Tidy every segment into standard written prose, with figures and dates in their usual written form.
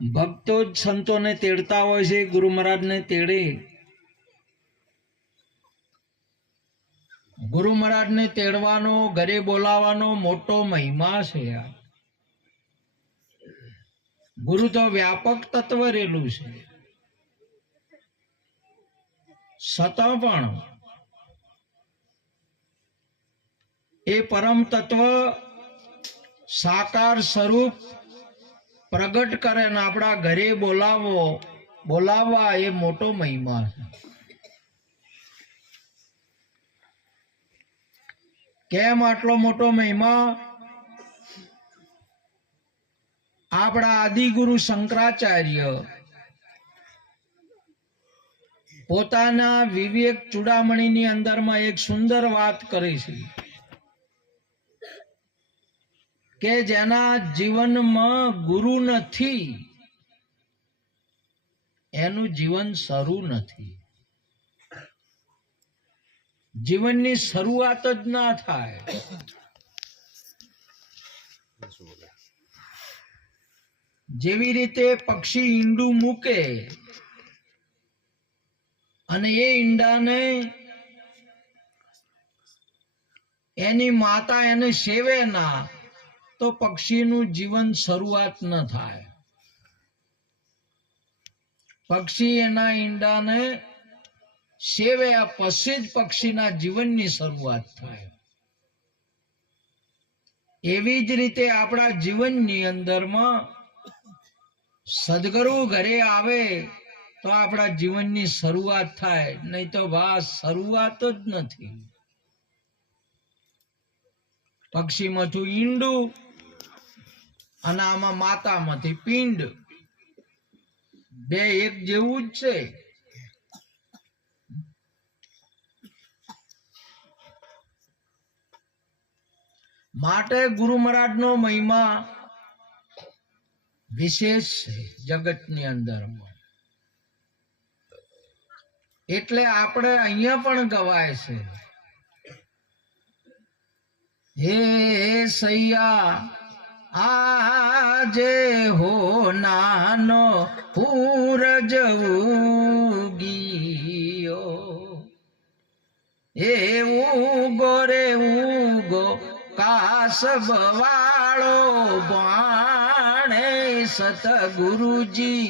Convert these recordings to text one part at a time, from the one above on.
ભક્તો જ સંતોને તેડતા હોય છે, ગુરુ મહારાજને તેડે. ગુરુ મહારાજને તેડવાનો, ઘરે બોલાવાનો મોટો મહિમા છે. ગુરુ તો વ્યાપક તત્વ રેલું છે, છતાં પણ એ પરમ તત્વ સાકાર સ્વરૂપ પ્રગટ કરે ને આપણા ઘરે બોલાવવા એ મોટો મહિમા છે. કેમ આટલો મોટો મહિમા? આપણા આદિગુરુ શંકરાચાર્ય પોતાના વિવેક ચૂડામણીની અંદરમાં એક સુંદર વાત કરી છે કે જેના જીવનમાં ગુરુ નથી એનું જીવન શરૂ નથી. જીવનની શરૂઆત જ ના થાય. જેવી રીતે પક્ષી ઈંડું મૂકે અને એ ઈંડાને એની માતા એને સેવે ના તો પક્ષીનું જીવન શરૂઆત ન થાય. પક્ષી એના ઈંડાને સેવ્યા પછી જ પક્ષીના જીવનની શરૂઆત થાય. એવી જ રીતે આપણા જીવનની અંદરમાં સદગુરુ ઘરે આવે તો આપણા જીવનની શરૂઆત થાય, નહીં તો શરૂઆત જ નથી. પક્ષીમાંથી ઈંડું અને આમાં માતામાંથી પિંડ, બે એક જેવું જ છે. માટે ગુરુ મહારાજનો મહિમા વિશેષ છે જગતની અંદરમાં. એટલે આપણે અહીંયા પણ ગવાય છે, હે સૈયા આજે હો નાનો સૂરજ ઉગિયો, એ ઉગો રે ઉગો કાસબ વાળો બાણે, સતગુરુજી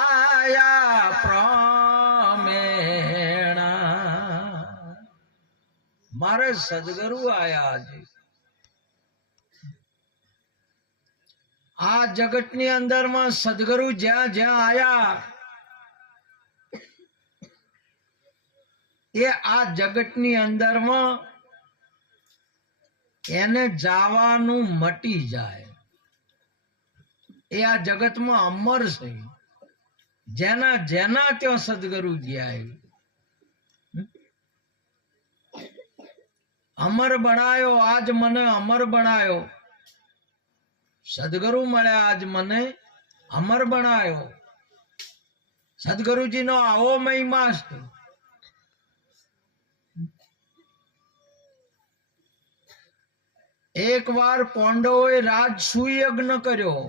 આયા પ્રમેણા. મારે સદગુરુ આયા છે. આ જગતની અંદરમાં સદગુરુ જ્યાં જ્યાં આયા એ આ જગતની અંદરમાં એને જાવાનું મટી જાય. એ આ જગતમાં અમર છે. જેના જેના ત્યાં સદગુરુ ગયા અમર બનાયો, આજ મને અમર બનાયો. સદગુરુ મળ્યા આજ મને અમર બનાયો. સદગુરુજીનો આવો મહિમા છે. એક વાર પાંડવોએ રાજસુયજ્ઞ કર્યો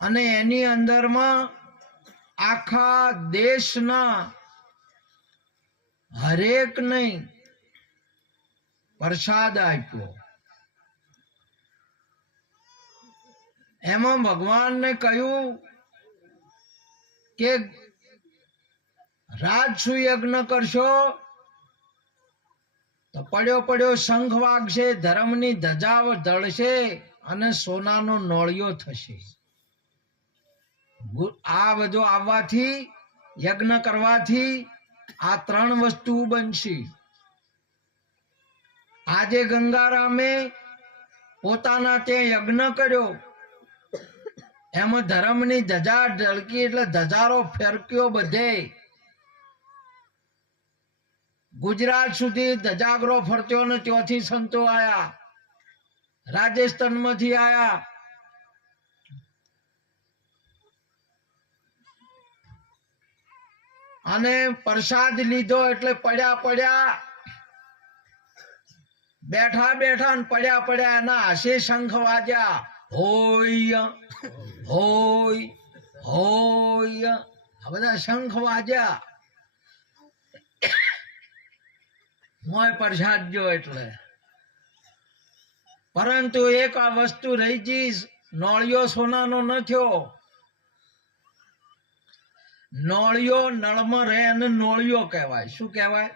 અને એની અંદરમાં આખા દેશના હરેક ને પ્રસાદ આપ્યો. એમાં ભગવાનને કહ્યું કે રાજસુયજ્ઞ કરશો તો પડ્યો પડ્યો શંખ વાગશે, ધર્મની ધજા ધળશે અને સોનાનો નોળિયો થશે. આ બધું આવવાથી, યજ્ઞ કરવાથી આ ત્રણ વસ્તુ બનશે. આજે ગંગારામે પોતાના ત્યાં યજ્ઞ કર્યો, એમાં ધર્મની ધજા ઢળકી એટલે ધજારો ફેરક્યો બધે. ગુજરાત સુધી ધજાગરો ફરત્યો ને ત્યાંથી સંતો આયા, રાજસ્થાન માંથી આયા. અને પ્રસાદ લીધો એટલે પડ્યા પડ્યા, બેઠા બેઠા ને પડ્યા પડ્યા એના હાશે શંખ વાજ્યા. હોય હોય હોય, આ બધા શંખ વાજ્યા, મોય પ્રસાદ જો એટલે. પરંતુ એક આ વસ્તુ રહી ગઈ, નોળિયો સોનાનો ન થયો. નોળિયો નળમાં રહે અને નોળિયો કહેવાય. શું કહેવાય?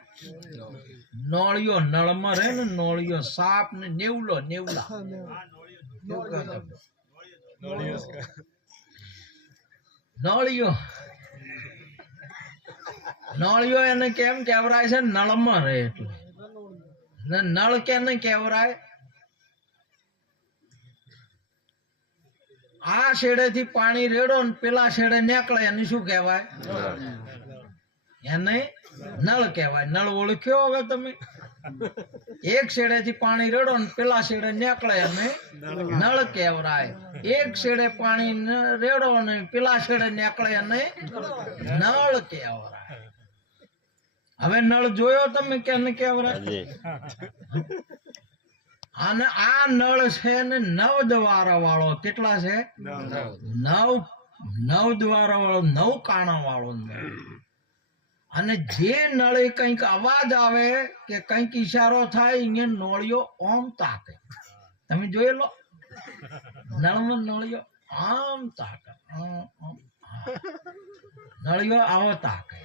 નોળિયો નળમાં રહે ને નોળિયો. સાપ ને નેવલો, નેવલા. નોળિયો નોળિયો એને કેમ કહેવરાય છે? નળમાં રહે એટલે. ને નળ કેને કહેવરાય? આ શેડે થી પાણી રેડો ને પેલા શેડે નીકળે એને શું કહેવાય? એને નળ કહેવાય. નળ ઓળખ્યો હવે તમે? એક શેડે થી પાણી રેડો ને પેલા શેડે નીકળે એને નળ કહેવરાય. એક શેડે પાણી રેડો ને પેલા શેડે નીકળે એને નળ કહેવરાય. હવે નળ જોયો તમે કેને કહેવરાય? અને આ નળ છે ને 9 દ્વારા વાળો. કેટલા છે? 9 દ્વારા વાળો, 9 કાણા વાળો નળ. અને જે નળે કંઈક અવાજ આવે કે કંઈક ઈશારો થાય, અહીંયા નોળિયો ઓમ તાકે. તમે જોઈ લો, નળમાં નળિયો આમ તાકે, નળિયો આવો તાકે.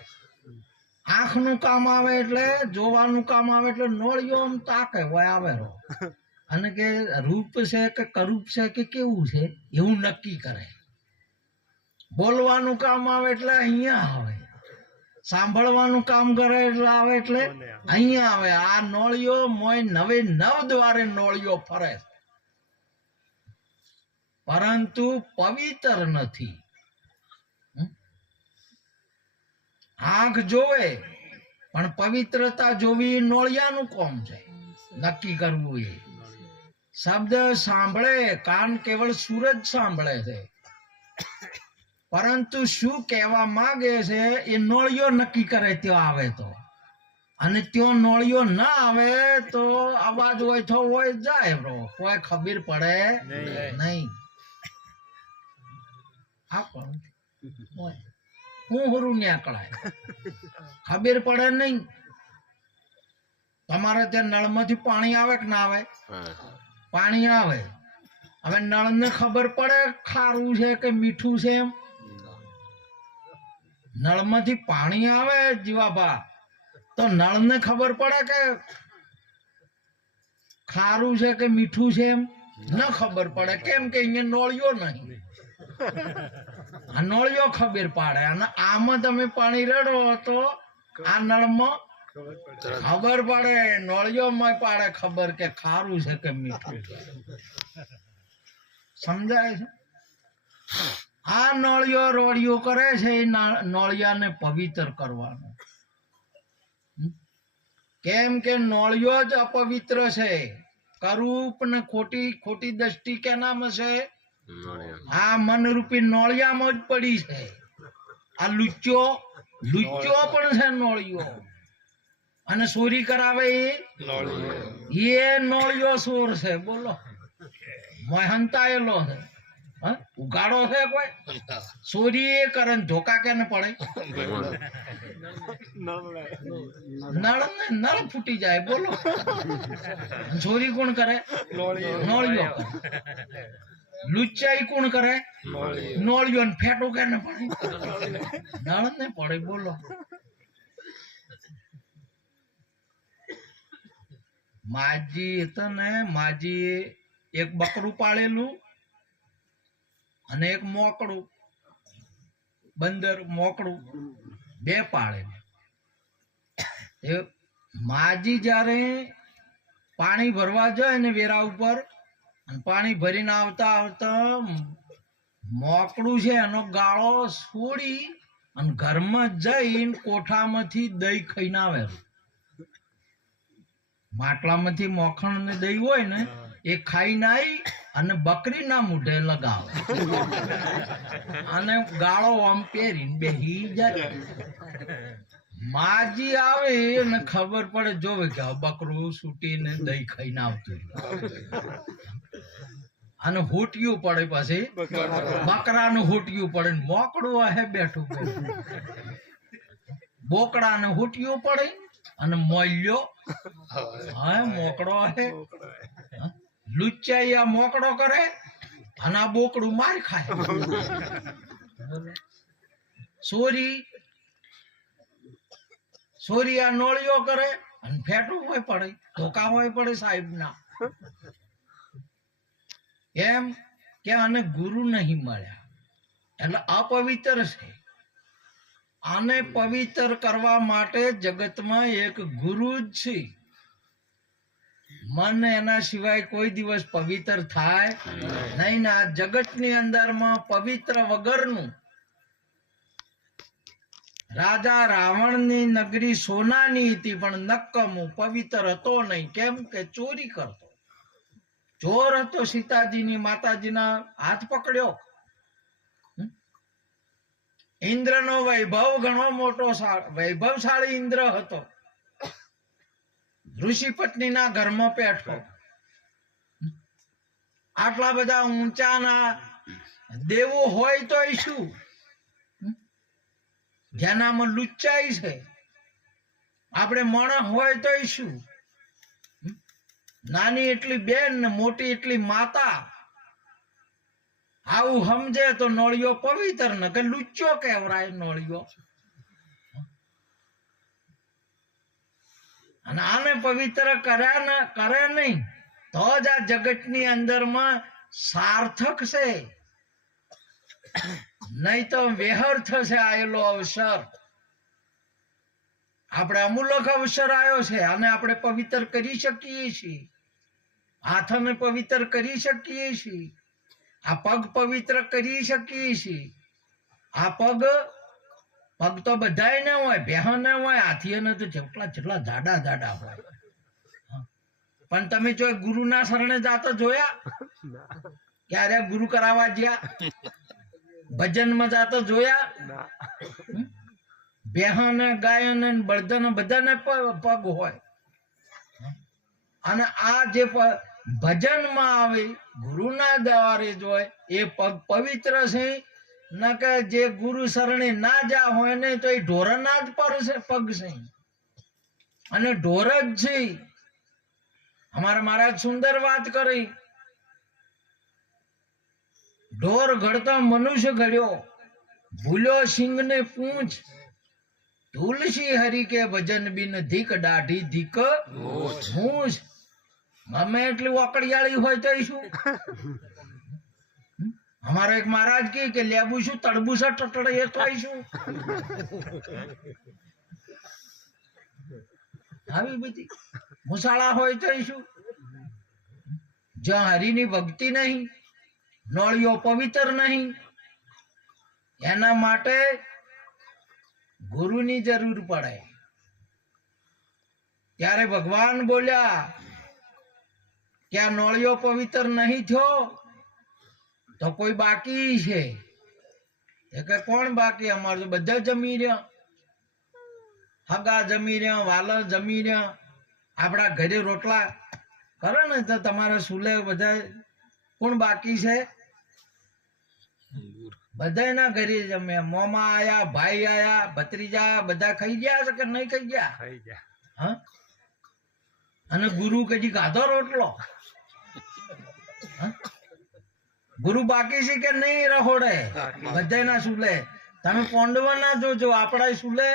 આંખનું કામ આવે એટલે, જોવાનું કામ આવે એટલે નોળિયો આમ તાકે હોય આવેલો. અને કે રૂપ છે કે કરૂપ છે કે કેવું છે એવું નક્કી કરે. બોલવાનું કામ આવે એટલે અહીંયા આવે. સાંભળવાનું કામ કરે એટલે આવે એટલે અહીંયા આવે. આ નોળિયો મોય 9 દ્વારે નોળિયો ફરે, પરંતુ પવિત્ર નથી. આંખ જોવે પણ પવિત્રતા જોવી નોળિયાનું કામ છે. નક્કી કરવું એ. શબ્દ સાંભળે, કાન કેવળ સૂરજ સાંભળે છે, પરંતુ શું કહેવા માંગે છે એ નોળિયો નક્કી કરે. ત્યાં આવે તો, અને ત્યાં નોળિયો ના આવે તો અવાજ હોય તો હોય જાય, બ્રો કોઈ ખબર પડે નહીં. હું હરું નીકળાય ખબર પડે નહીં. તમારે ત્યાં નળમાંથી પાણી આવે કે ના આવે? પાણી આવે. હવે નળ ને ખબર પડે ખારું છે કે મીઠું છે એમ? નળમાંથી પાણી આવે જીવાબા, તો નળ ને ખબર પડે કે ખારું છે કે મીઠું છે એમ? ન ખબર પડે. કેમ કે અહીંયા નોળિયો નહીં. આ નોળિયો ખબર પાડે. અને આમાં તમે પાણી રેડો તો આ નળમાં ખબર પડે, નોળિયો માં પાડે ખબર કે ખારું છે કે મીઠું છે. સમજાય છે? આ નોળિયો રોડિયો કરે છે એ નોળિયાને પવિત્ર કરવાનો. કેમ કે નોળિયો જ અપવિત્ર છે. કરૂપ ને ખોટી દ્રષ્ટિ કેનામાં છે? આ મનરૂપી નોળિયામાં જ પડી છે. આ લુચ્ચો પણ છે નોળિયો. અને ચોરી કરાવે એ નોળિયો ચોર છે. બોલો, મહંતાયેલો છે, ઉગાડો છે કોઈ? ચોરી એ કરે ને ધોકા કેને પડે? નળ ફૂટી જાય. બોલો, ચોરી કોણ કરે? નોળિયો કરે. લુચ્ચાઈ કોણ કરે? નોળિયો. ને ફેટો કેને પડે? નળ ને પડે. બોલો, માજી હતા ને, માજી એક બકરું પાળેલું અને એક મોકળું, બંદર મોકળું, 2 પાળેલું. માજી જયારે પાણી ભરવા જાય ને વેરા ઉપર, અને પાણી ભરીને આવતા આવતા મોકળું છે એનો ગાળો છોડી અને ઘરમાં જઈને કોઠામાંથી દહીં ખાઈને આવે. માટલામાંથી મોખણ ને દહીં હોય ને એ ખાઈને આવી અને બકરીના મૂઢે લગાવે અને ગાળો આમ પહેરીને બેહી જાય. માજી આવે અને ખબર પડે, જોવે કે બકરું છૂટીને દહીં ખાઈને આવતું. અને હોટિયું પડે, પછી બકરાનું હોટિયું પડે, મોકળું હે બેઠું બોકડાને હોટિયું પડે અને મોલ્યો હા મોકળો હે, લુચ્ચાઈ આ મોકળો કરે અને આ બોકડું માર ખાય. સોરી આ નોળિયો કરે અને ફેટું હોય પડે, ધોકા હોય પડે સાહેબ ના. એમ કે આને ગુરુ નહીં મળ્યા એટલે અપવિત્ર છે. આને પવિત્ર કરવા માટે જગતમાં એક ગુરુ જ છે. મન એના સિવાય કોઈ દિવસ પવિત્ર થાય નહીં. ને આ જગતની અંદરમાં પવિત્ર વગરનું, રાજા રાવણની નગરી સોનાની હતી પણ નક્કમું પવિત્ર હતો નહીં. કેમ કે ચોરી કરતો, ચોર હતો. સીતાજીની માતાજીના હાથ પકડ્યો. ઇન્દ્રનો વૈભવ ઘણો મોટો, વૈભવશાળી ઇન્દ્ર હતો. ઋષિ પત્નીના ઘરમાં બેઠો. આટલા બધા ઊંચાના દેવો હોય તો શું, જેનામાં લુચ્ચાઈ છે. આપણે માણસ હોય તો શું, નાની એટલી બેન ને મોટી એટલી માતા. આવું સમજે તો નોળિયો પવિત્ર ન કે લુચ્ચો કહેવાય નોળિયો. અને આને પવિત્ર કરે નહીં તો જ આ જગતની અંદરમાં સાર્થક છે. નહીં તો વ્યર્થ છે આયેલો અવસર. આપણે અમૂલક અવસર આવ્યો છે, આને આપણે પવિત્ર કરી શકીએ છીએ. હાથને પવિત્ર કરી શકીએ છીએ. આ પગ પવિત્ર કરી શકીએ છીએ. આ પગ તો બધાય ને હોય, બેહન ને હોય, હાથી ને તો જેટલા જાડા હોય. પણ તમે જો ગુરુના શરણે જાતો જોયા? ક્યારે ગુરુ કરાવવા ગયા? ભજનમાં જાતો જોયા? બેહન ગાયન બળદન બધાને પગ હોય. અને આ જે ભજનમાં આવે ગુરુના દ્વારે જ હોય એ પગ પવિત્ર છે. ન કે જે ગુરુ શરણે ના જા હોય ને તો એ ઢોરના જ પર છે પગ છે, અને ઢોર જ છે. અમારા મહારાજ સુંદર વાત કરી. ઢોર ઘડતા મનુષ્ય ઘડ્યો, ભૂલ્યો સિંહ ને પૂંછ. તુલસી હરી કે ભજન બિન ધીક દાઢી ધીક મૂછ. અમે એટલી ઓકડિયાળી હોય તો શું? અમારો એક મહારાજ કે લેબુ શું તડબુસા ટટડે એ તો શું? આવી બધી મુસાળા હોય તો શું? જ્યાં હરિની ભક્તિ નહીં, નોળિયો પવિત્ર નહીં, એના માટે ગુરુની જરૂર પડે. ત્યારે ભગવાન બોલ્યા કે આ નોળિયો પવિત્ર નહીં થયો તો કોઈ બાકી છે? કે કોણ બાકી? અમારે તો બધા જમી રહ્યા, હગા જમી રહ્યા, વાલા જમી રહ્યા. આપણા ઘરે રોટલા કરે ને તો તમારા સુલે બધા કોણ બાકી છે? બધા ના ઘરે જમે. મોમા આયા, ભાઈ આયા, ભત્રીજા બધા ખાઈ ગયા છે કે નહીં ખાઈ ગયા? હા. અને ગુરુ કદી ખાધો રોટલો? ગુરુ બાકી છે કે નહીં રહોડે? બધાના સુલે. તમે પોંડવા ના જોજો, આપણા સુલે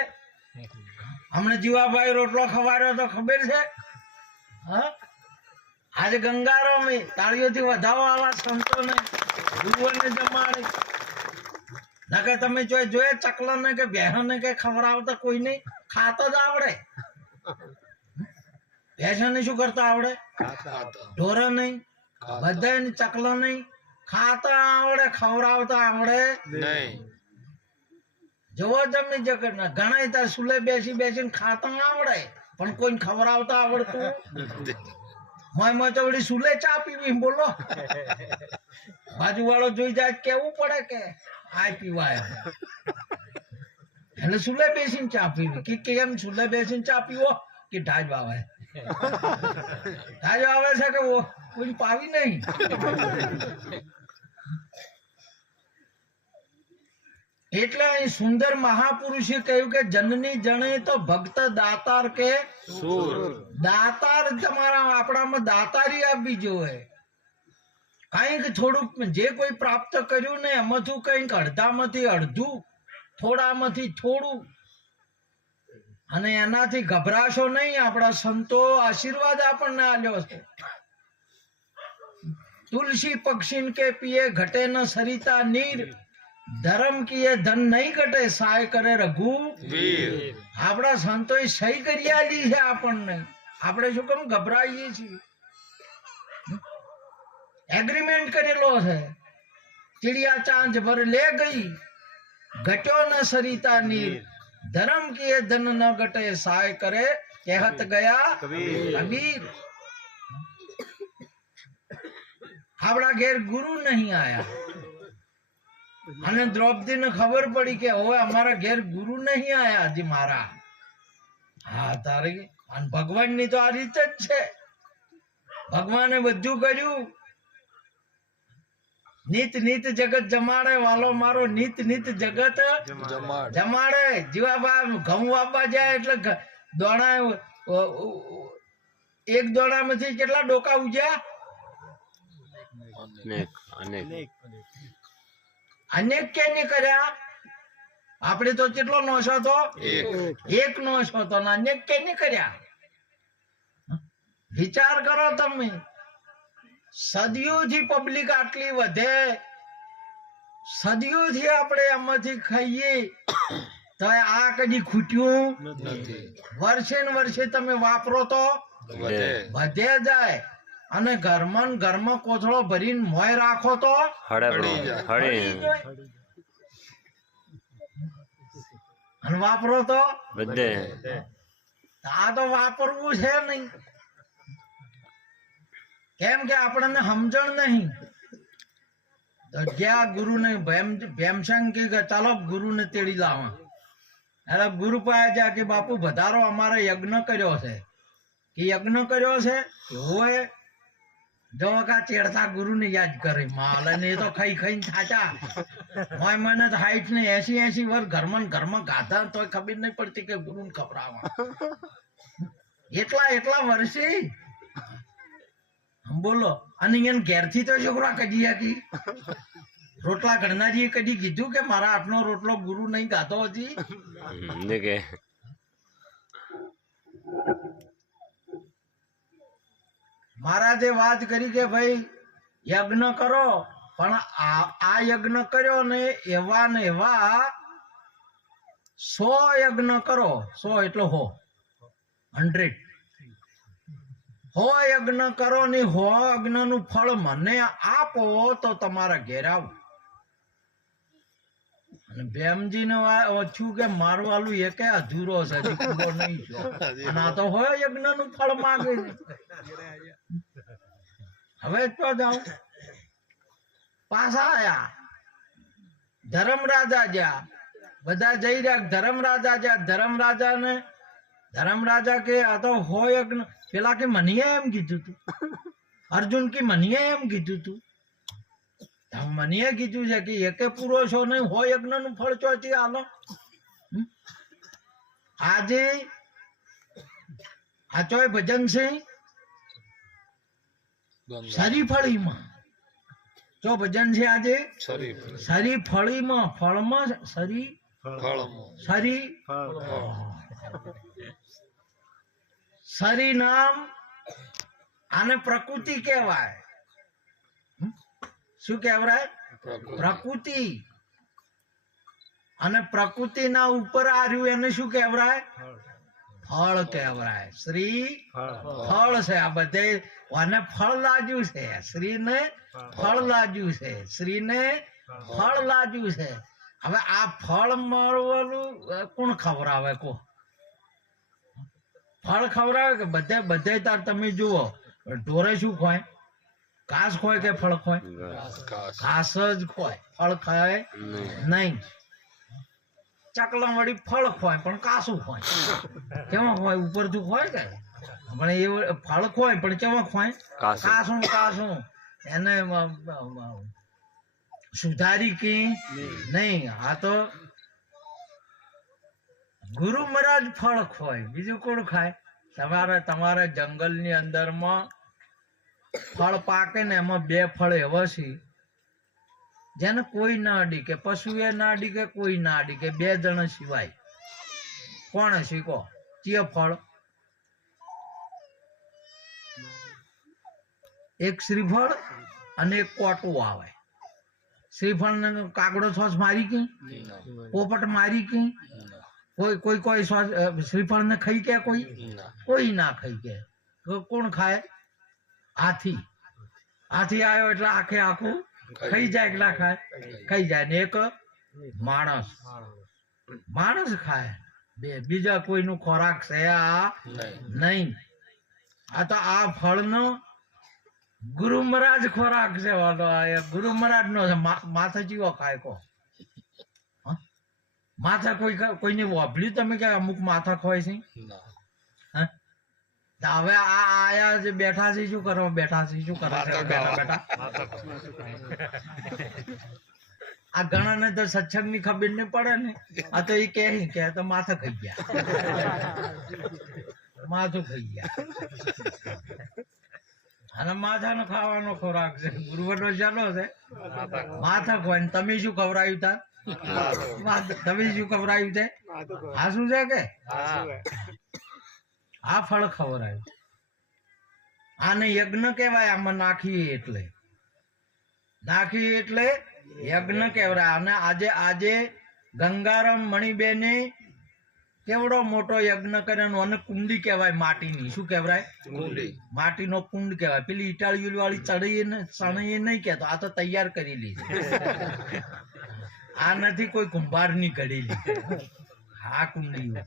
હમણે જીવાભાઈ રોટલો ખવાડ્યો તો ખબર છે? હા. આજે ગંગારો મેં તાળીઓથી વધાવો આવા સંતોને ગુરુઓને જમાડે. ના કે તમે જોયે ચકલા ને કે બેહન ને કે ખવડાવતા કોઈ નહીં, ખાતો જ આવડે. ભેંસને શું કરતા આવડે? ઢોર નહીં, બધા ચકલા નહીં, ખાતા આવડે, ખવડાવતા આવડે નહીં. જોવો તમે જગત ના ઘણા તાર સુલે બેસીને ખાતા આવડે પણ કોઈને ખવડાવતા આવડતું મોય તો વળી સુલે ચા પીવી. બોલો, બાજુ વાળો જોઈ જાય કેવું પડે કે આ પીવાય, એટલે સુલે બેસીને ચા પીવી. કે કેમ સુલે બેસીને ચા પીવો? કે ઢાજ આવે, ઢાજ આવે છે કે કોઈ પાવી નહીં. એટલે અહીં સુંદર મહાપુરુષે કહ્યું કે જનની જણે તો ભક્ત દાતાર કે દાતાર તમારા આપણામાં દાતારી આપવી જોઈએ. કઈક થોડુંક જે કોઈ પ્રાપ્ત કર્યું ને એમાંથી કઈક અડધામાંથી અડધું, થોડામાંથી થોડું, અને એનાથી ગભરાશો નહીં. આપણા સંતો આશીર્વાદ આપણને આલ્યો છે. તુલસી પક્ષી કે પીએ ઘટે ન સરિતા નીર, ધર્મ કીએ ધન નહીં ઘટે સહાય કરે રઘુ. આપણા સંતોએ સહી કરી આલી છે આપણને. આપણે શું કેમ ગભરાઈએ છીએ? એગ્રીમેન્ટ કરેલો છે. ચિડિયા ચાંચ ભર લે ગઈ, ઘટ્યો ન સરિતા નીર, ધર્મ કીએ ધન ન ઘટે સહાય કરે કહેત ગયા કબીર. આપણા ઘેર ગુરુ નહીં આયા, અને દ્રૌપદી ને ખબર પડી કે હવે અમારા ઘેર ગુરુ નહીં આયા હજી મારા. હા તારી ભગવાન ની તો આ રીત જ છે. ભગવાને બધું કર્યું. નીત નીત જગત જમાડે વાલો મારો, નીત નીત જગત જમાડે. જીવાબા ઘઉં વાપવા જાય એટલે દોણા, એક દોણામાંથી કેટલા ડોકા ઉજ્યા? અનેક કે નહીં કર્યા. આપણે તો કેટલો નોશો હતો? એક નોશો હતો ને અનેક કે નહીં કર્યા. વિચાર કરો તમે. સદીઓથી પબ્લિક આટલી વધે, સદીઓથી આપણે આમાંથી ખાઈએ તો આ કદી ખૂટ્યું નથી. વર્ષે ને વર્ષે તમે વાપરો તો વધે જાય. અને ઘરમાં કોથળો ભરીને મોય રાખો તો અને વાપરો તો બધે. આ તો વાપરવું છે નહીં. કેમ કે આપણને સમજણ નહીં. તો ગયા ગુરુ ને ભેમસંગ કે ચાલો ગુરુ ને તેડી લાવા. એટલે ગુરુ પાસે જા કે બાપુ વધારો, અમારે યજ્ઞ કર્યો છે. કે યજ્ઞ કર્યો છે હોય જો કા ચેડતા ગુરુ ને યાદ કરે માલ. અને એ તો ખાઈ ખાઈને થાચા હોય. મને તો 60 ને 80 વર્ષ ઘરમાં ગાધા તોય ખબર નહીં પડતી કે ગુરુ ને ખબરાવા. એટલા વર્ષે બોલો. અને એને ઘેરથી તો છોકરા કદી હતી રોટલા ઘડનારી કદી કીધું કે મારા આટલો રોટલો ગુરુ નહીં ગાતો હતી? મહારાજે વાત કરી કે ભાઈ યજ્ઞ કરો, પણ આ યજ્ઞ કર્યો ને એવા 100 યજ્ઞ કરો. 100 એટલે 100 યજ્ઞ કરો ને 100 યજ્ઞ નું ફળ મને આપો તો તમારા ઘેર આવું. અને બેમજી ને ઓછું કે મારવાલું એ કે અધૂરો છે, પૂરો નહીં છો. અને આ તો 100 યજ્ઞ નું ફળ માંગે છે. હવે તો જાઓ પાછા આયા. ધર્મરાજા જ્યાં બધા જઈ રહ્યા. ધર્મરાજા જ્યાં ધર્મરાજા કે આ તો 100 યજ્ઞ. પેલા કે મને એમ કીધું તું, અર્જુન કે મને એમ કીધું તું. મને કીધું છે કે એકે પૂરો છો નહીં, 100 યજ્ઞ નું ફળ ચોથી આલો. આજે આ ચોય ભજન છે સરીફળીમાં. ચો ભજન છે આજે સરીફળીમાં. ફળમાં સરી નામ. આને પ્રકૃતિ કહેવાય. શું કહેવાય? પ્રકૃતિ. અને પ્રકૃતિ ના ઉપર આવ્યું એને શું કહેવાય? ફળ કહેવાય. શ્રી ફળ છે. આ બધે અને ફળ લાજ્યું છે. શ્રી ને ફળ લાજ્યું છે. શ્રી ને ફળ લાજ્યું છે. હવે આ ફળ મળવાનું કોણ ખવડાવે? કો ફળ ખવડાવે કે બધે તાર તમે જુઓ ઢોરે શું ખોય? ઘાસ ખોય કે ફળ ખોય? ઘાસ જ ખોય, ફળ ખાય નહીં. ચકલા વળી ફળ ખોય પણ કાસું ખોય. કેમાં ખોય? ઉપરથી ખોય કે પણ એવું ફળ ખોય પણ કેવા ખોય કાસું કાસું એને સુધારી કી નહીં. આ તો ગુરુ મહારાજ ફળ ખોય, બીજું કોણ ખાય? તમારા જંગલની અંદરમાં ફળ પાકે ને એમાં 2 ફળ એવા છે જેને કોઈ ના અડી કે પશુએ ના અડી કે કોઈ ના અડી કે 2 જણ સિવાય. કોણ હશે કહો? કયો ફળ? એક શ્રીફળ અને એક કોટું આવે. શ્રીફળ ને કાગડો છોસ મારી કી, પોપટ મારી કી, કોઈ શ્રીફળ ને ખાઈ કે કોઈ ના ખાઈ કે. કોણ ખાય? હાથી. હાથી આવ્યો એટલે આખે આખું ખાઈ જાય. એટલા ખાય? ખાઈ જાય. ને એક માણસ ખાય. બીજા કોઈનું ખોરાક છે આ નહીં. આ તો આ ફળનો ગુરુ મહારાજ ખોરાક છે. વાલો ગુરુ મહારાજ નો છે. માથા જીવો ખાય કહો? માથા કોઈને વાપર્યું તમે કે અમુક માથા ખોય છે? હવે આ આયા જે બેઠા છે શું કરવા બેઠા છે? શું કરે છે બેઠા? આ ઘણા ને તો સત્સંગ ની ખબર નહીં પડે ને. આ તો એ કે તો માથા ખાઈ ગયા, માથું ખાઈ ગયા. અને માથાનો ખાવાનો ખોરાક છે. ગુરુવડો ચાલો છે માથા ખોય. તમે શું ખવડાવ્યું તા? તમે શું ખવડાવ્યું છે? આ શું છે કે આ ફળ ખવડાવ્યું? આને યજ્ઞ કહેવાય. આમાં નાખીએ એટલે યજ્ઞ કહેવાય. અને આજે ગંગારામ મણિબેને કેવડો મોટો યજ્ઞ કર્યો. અને કુંડી કહેવાય માટીની. શું કહેવાય? માટીનો કુંડ કહેવાય. પેલી ઇટાળીઓ વાળી ચણી નહીં કહેતો. આ તો તૈયાર કરી લીધી. આ નથી કોઈ કુંભાર ની ઘડેલી આ કુંડીઓ.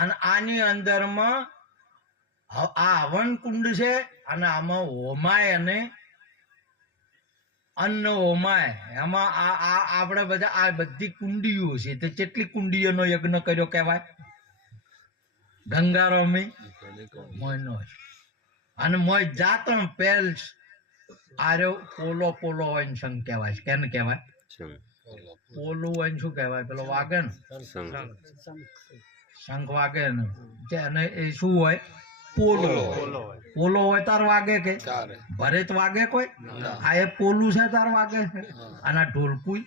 અને આની અંદરમાં આ હવન કુંડ છે. અને આમાં હોમાય અને અન્ન હોમાય. એમાં આપણે બધા આ બધી કુંડીઓ છે. તો કેટલી કુંડીઓનો યજ્ઞ કર્યો કહેવાય? ગંગારામે મોયનો. અને મોય જાતણ પેલ આર્યો પોલો હોય સંઘ કહેવાય. કેને કહેવાય? પોલું હોય શું કહેવાય? પેલો વાગે ને શંખ વાગે ને એને એ શું હોય? પોલો હોય તાર વાગે કે ભરેત વાગે કોઈ? આ એ પોલું છે તાર વાગે છે. અને ઢોલકું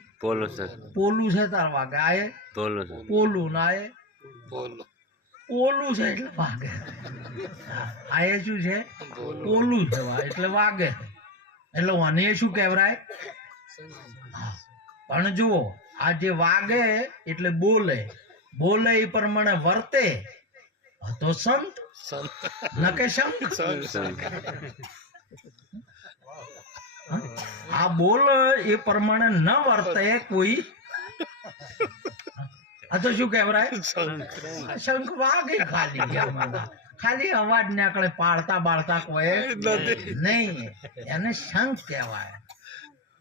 પોલું છે તાર વાગે. આ એ પોલું ના એ પોલું છે એટલે વાગે. આ એ શું છે? પોલું છે એટલે વાગે. એટલે મને શું કહેવાય? પણ જુઓ, આ જે વાગે એટલે બોલે એ પ્રમાણે વર્તે તો સંત ન કે શંખ. આ બોલ એ પ્રમાણે ન વર્તે કોઈ આ તો શું કહેવાય? શંખ વાગે. ખાલી અવાજ નીકળે. પાડતા બાળતા કોઈ નહીં. એને શંખ કહેવાય.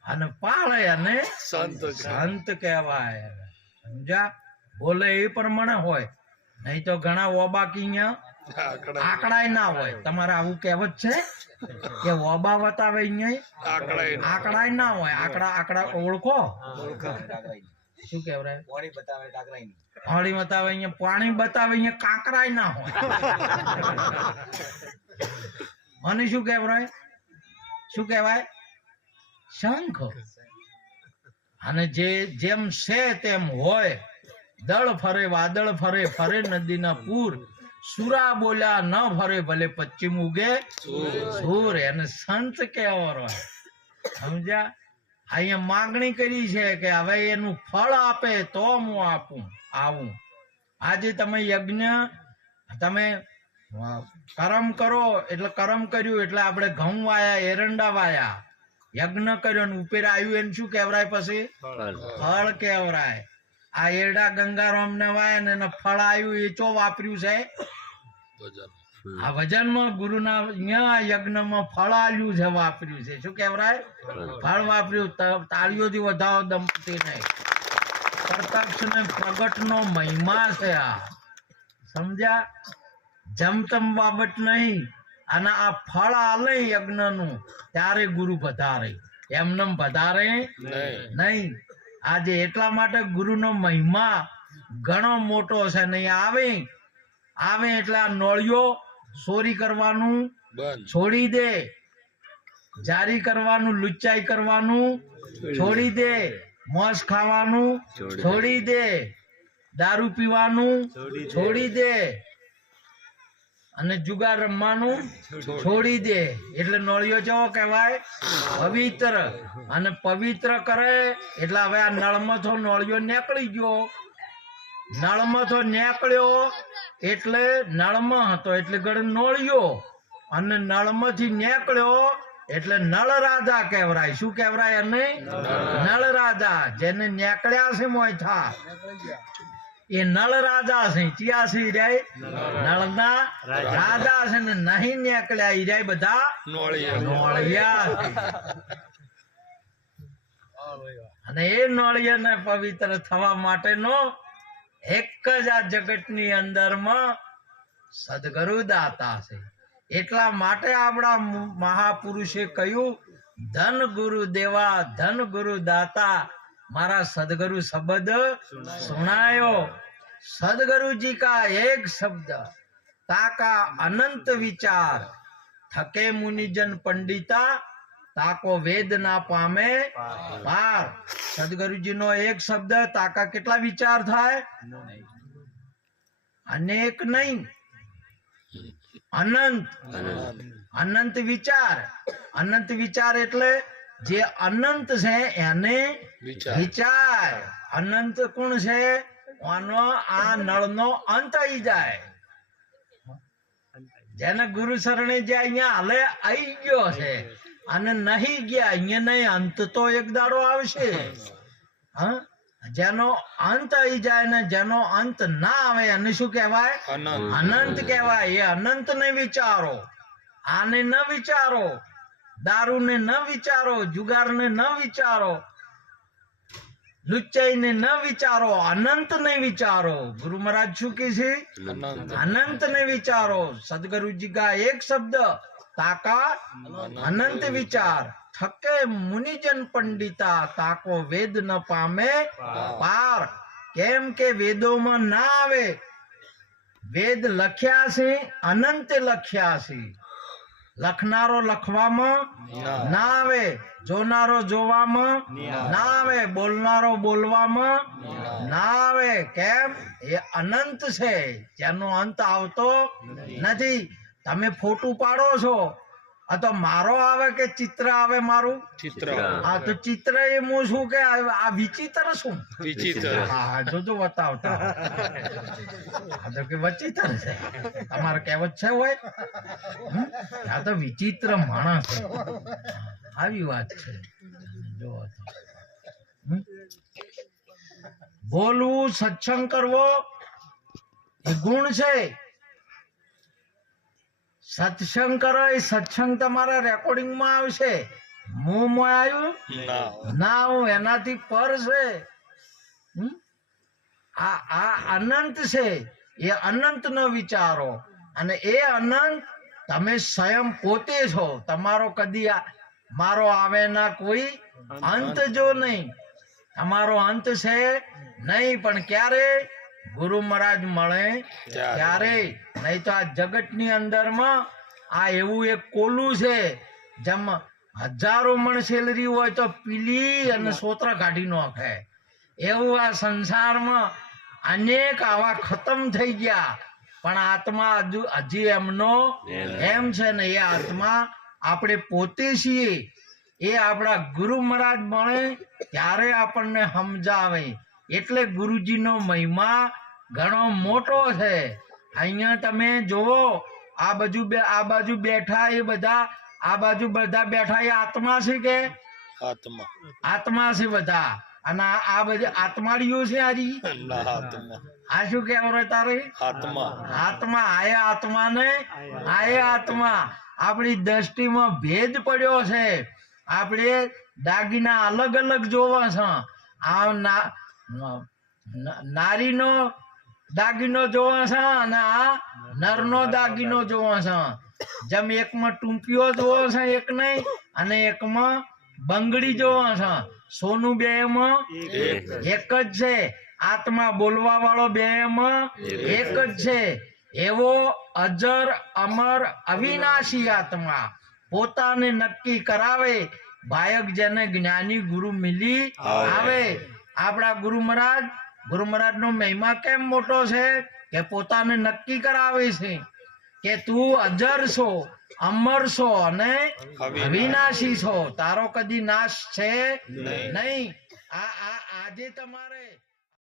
અને પાળે અને સંત કહેવાય. સમજા? બોલે એ પ્રમાણે હોય. નહીં તો ઘણા ઓબા કિયા આંકડાય ના હોય. તમારે આવું કહેવત છે કે ઓબા બતાવે અહીંયા આંકડાય ના હોય. આંકડા ઓળખો? શું કહેવાય? પાણી બતાવે અહીંયા, પાણી બતાવે અહીંયા, કાંકરાય ના હોય. મને શું કહેવાય? શંખ. અને જેમ છે તેમ હોય. દળ ફરે વાદળ ફરે, ફરે નદીના પૂર, સુરા બોલ્યા ન ફરે ભલે પશ્ચિમ ઉગે સૂર. એને સંત કહેવાનો. સમજ્યા? અહીંયા માંગણી કરી છે કે હવે એનું ફળ આપે તો હું આવું. આજે તમે યજ્ઞ તમે કરમ કરો એટલે કરમ કર્યું એટલે આપણે ઘઉં વાયા, એરંડા વાયા, યજ્ઞ કર્યો ને ઉપર આવ્યું એને શું કહેવાય? પછી ફળ કહેવાય. આ એરડા ગંગારામ ને વાય ને એને ફળ આવ્યું એ ચો વાપર્યું છે? આ વજનમાં ગુરુના યજ્ઞમાં ફળ આલ્યું છે, વાપર્યું છે. શું કહેવાય? ફળ વાપર્યું. તાળીઓથી વધાવો દંપતી ને. પ્રત્યક્ષ ને પ્રગટ નો મહિમા છે આ. સમજ્યા? જમતમ બાબત નહીં. અને આ ફળ આલે યજ્ઞનું ત્યારે ગુરુ પધારે, એમનેમ પધારે નહીં. આજે એટલા માટે ગુરુનો મહિમા ઘણો મોટો છે. નહીં આવે એટલે આ નોળિયો ચોરી કરવાનું છોડી દે, જારી કરવાનું, લુચ્ચાઈ કરવાનું છોડી દે, મોસ ખાવાનું છોડી દે, દારૂ પીવાનું છોડી દે, અને જુગાર રમવાનું છોડી દે. એટલે નોળિયો કેવો કહેવાય? પવિત્ર. અને પવિત્ર કરે એટલે હવે આ નળમથો નોળિયો નીકળી ગયો. નળમથો નીકળ્યો એટલે નળમાં હતો એટલે ગળ નોળિયો, અને નળમાંથી નીકળ્યો એટલે નળ રાધા કહેવાય. શું કહેવાય? અને નળ રાધા. જેને નીકળ્યા છે મોયથા એ નળ રાજા છે. ચિયા છે? રે નળના રાજા છે. ને નહીં નીકળ્યા ઈ રે બધા નોળિયા છે. અને એ નોળિયાને પવિત્ર થવા માટેનો એક જ આ જગતની અંદરમાં સદગુરુ દાતા છે. એટલા માટે આપણા મહાપુરુષે કહ્યું, ધન ગુરુ દેવા ધન ગુરુ દાતા, મારા સદગुरु शब्द सुनायो. सदगुरु जी का एक शब्द ताका अनंत विचार, थके मुनिजन पंडिता ताको वेद ना पामे पार. सदगुरुजी नो एक शब्द ताका કેટલા વિચાર થાય? અનેક નહીં, અનંત. અનંત વિચાર. અનંત વિચાર એટલે જે અનંત છે એને વિચાર. અનંત કોણ છે? આનો આ નળનો અંત આવી જાય. જેને ગુરુ શરણે જે અહીંયા હાલે આવી ગયો છે અને નહીં ગયા અહીંયા નહીં, અંત તો એક દાડો આવશે. હા, જેનો અંત આવી જાય ને જેનો અંત ના આવે એને શું કહેવાય? અનંત કહેવાય. એ અનંત ને વિચારો, આને ન વિચારો, દારૂ ને ન વિચારો, જુગાર ને ન વિચારો, લુચ્ચાઈ ને ન વિચારો, અનંત ને વિચારો. ગુરુ મહારાજ શું કે છે? અનંત ને વિચારો. સદગुरुजी का एक शब्द ताका अनंत विचार, थके मुनिजन पंडिता ताको वेद न पामे पार. केम के वेदों में ना आवे. वेद लख्या છે, અનંત લખ્યા છે. લખનારો લખવામાં ના આવે, જોનારો જોવામાં ના આવે, બોલનારો બોલવામાં ના આવે. કેમ? એ અનંત છે, જેનો અંત આવતો નથી. તમે ફોટો પાડો છો, આ તો મારો આવે કે ચિત્ર આવે? મારું ચિત્ર. હા, તો ચિત્ર એ હું શું કે આ વિચિત્ર શું? વિચિત્ર. હા, જોજો બતાવતા. આ તો કે વિચિત્ર છે. તમારે કહેવત છે હોય? આ તો વિચિત્ર માણસ છે. આવી વાત છે. જો બોલવું, સત્સંગ કરવો એ ગુણ છે. સત્સંગ કરો એ સત્સંગ તમારા રેકોર્ડિંગ માં આવશે. મોંમાં આવ્યું ના આવું એનાથી પર છે. આ અનંત છે. એ અનંત નો વિચારો. અને એ અનંત તમે સ્વયં પોતે છો. તમારો કદી મારો આવે ના કોઈ અંત જો નહીં. તમારો અંત છે નહીં. પણ ક્યારે? ગુરુ મહારાજ મળે ત્યારે. નહીં તો આ જગત ની અંદર માં આ એવું એક કોલું છે, જેમ હજારો મણ સેલરી હોય તો પીલી અને સોત્ર કાઢી નાખે. એવું આ સંસારમાં અનેક આવા ખતમ થઈ ગયા. પણ આત્મા હજી એમનો એમ છે ને. એ આત્મા આપણે પોતે છીએ. એ આપણા ગુરુ મહારાજ મળે ત્યારે આપણને સમજાવે. એટલે ગુરુજીનો મહિમા ઘણો મોટો છે. અહીંયા તમે જોવો, આ બાજુ બેઠા એ બધા, આ બાજુ બધા બેઠા એ આત્મા છે કે આત્મા છે બધા. અને આ બધી આત્માડીઓ છે. હાજી આ શું કેવું તારે? આત્મા. આયા આત્મા ને આયા આત્મા. આપણી દ્રષ્ટિમાં ભેદ પડ્યો છે. આપણે દાગીના અલગ અલગ જોવા છે. આ નારીનો દાગીનો જોવો છે અને આ નરનો દાગીનો જોવો છે. જેમ એકમાં ટૂંપીઓ જોવો છે એક નહીં, અને એકમાં બંગડી જોવો છે. સોનું બે એમાં એક જ છે. આત્મા બોલવા વાળો બે એમાં એક જ છે. એવો અજર અમર અવિનાશી આત્મા પોતાને નક્કી કરાવે. બાયક જેને જ્ઞાની ગુરુ મિલી આવે. આપણા ગુરુ મહારાજ નો મહિમા કેમ મોટો છે કે પોતાને નક્કી કરાવે છે કે તું અજર છો, અમર છો અને અવિનાશી છો. તારો કદી નાશ છે નહીં. આજે તમારે